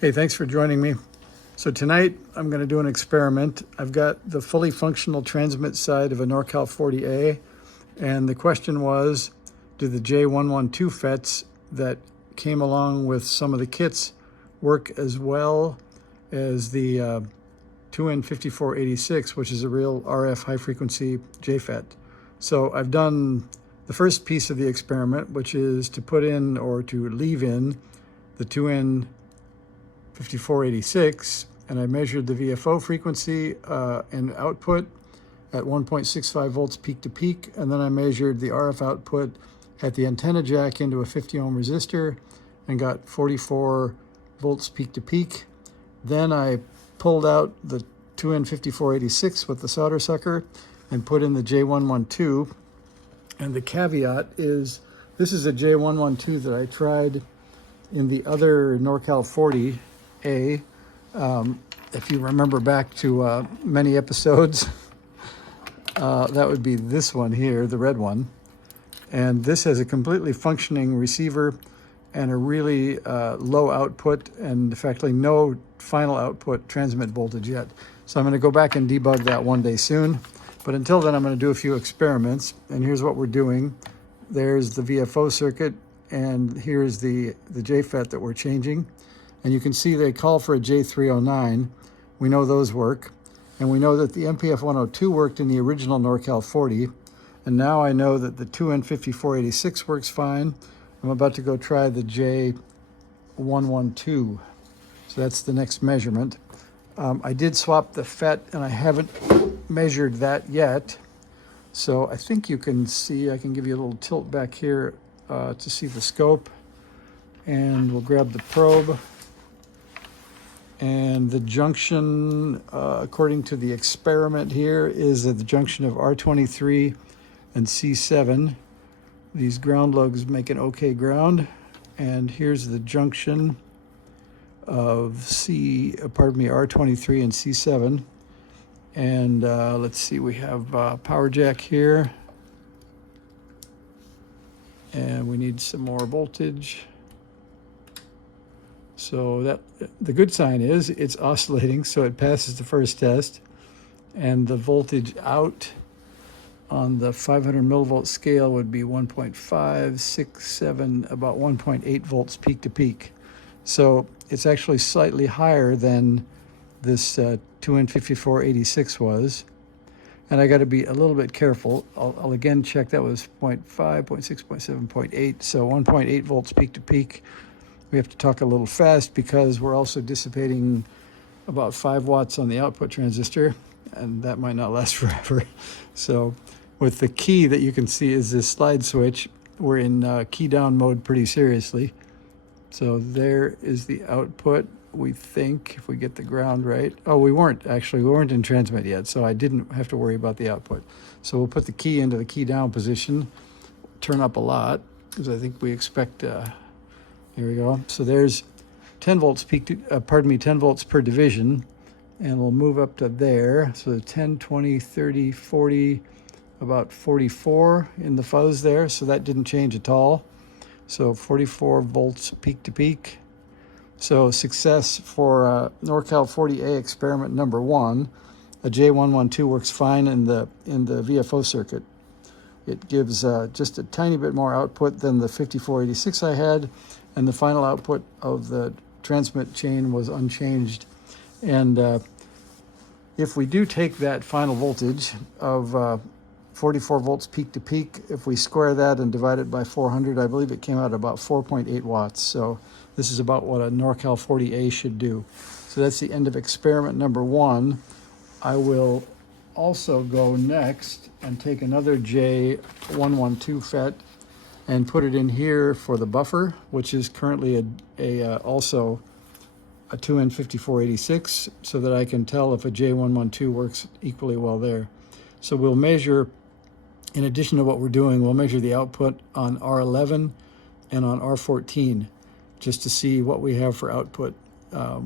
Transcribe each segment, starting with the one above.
Hey, thanks for joining me. So tonight I'm going to do an experiment. I've got the fully functional transmit side of a Norcal 40A, and the question was, do the J112 FETs that came along with some of the kits work as well as the 2N5486, which is a real RF high-frequency JFET? So I've done the first piece of the experiment, which is to put in or to leave in the 2N5486, and I measured the VFO frequency and output at 1.65 volts peak to peak, and then I measured the RF output at the antenna jack into a 50 ohm resistor and got 44 volts peak to peak. Then I pulled out the 2N5486 with the solder sucker and put in the J112, and the caveat is this is a J112 that I tried in the other Norcal 40A. If you remember back to many episodes, that would be this one here, the red one. And this has a completely functioning receiver and a really low output, and in fact no final output transmit voltage yet. So I'm going to go back and debug that one day soon. But until then, I'm going to do a few experiments, and here's what we're doing. There's the VFO circuit, and here's the JFET that we're changing. And you can see they call for a J309. We know those work. And we know that the MPF 102 worked in the original Norcal 40. And now I know that the 2N5486 works fine. I'm about to go try the J112. So that's the next measurement. I did swap the FET, and I haven't measured that yet. So I think you can see, I can give you a little tilt back here to see the scope. And we'll grab the probe. And the junction, according to the experiment here, is at the junction of R23 and C7. These ground lugs make an okay ground. And here's the junction of R23 and C7. And let's see, we have power jack here. And we need some more voltage. So that the good sign is it's oscillating, so it passes the first test. And the voltage out on the 500 millivolt scale would be 1.567, about 1.8 volts peak to peak. So it's actually slightly higher than this 2N5486 was. And I got to be a little bit careful. I'll again check that was 0.5, 0.6, 0.7, 0.8, so 1.8 volts peak to peak. We have to talk a little fast because we're also dissipating about 5 watts on the output transistor, and that might not last forever. So with the key that you can see is this slide switch, we're in key down mode pretty seriously. So there is the output, we think, if we get the ground right. Oh, we weren't in transmit yet, so I didn't have to worry about the output. So we'll put the key into the key down position, turn up a lot, because I think we expect, here we go. So there's 10 volts peak to, 10 volts per division, and we'll move up to there. So 10, 20, 30, 40, about 44 in the fuzz there. So that didn't change at all. So 44 volts peak to peak. So success for Norcal 40A experiment number 1. A J112 works fine in the VFO circuit. It gives just a tiny bit more output than the 5486 I had, and the final output of the transmit chain was unchanged. And if we do take that final voltage of 44 volts peak to peak, if we square that and divide it by 400, I believe it came out about 4.8 watts. So this is about what a Norcal 40A should do. So that's the end of experiment number 1. I will also go next and take another J112 FET and put it in here for the buffer, which is currently also a 2N5486, so that I can tell if a J112 works equally well there. So we'll measure, in addition to what we're doing, we'll measure the output on R11 and on R14 just to see what we have for output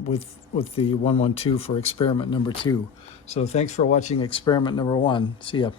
with the 112 for experiment number 2. So thanks for watching experiment number 1. See ya.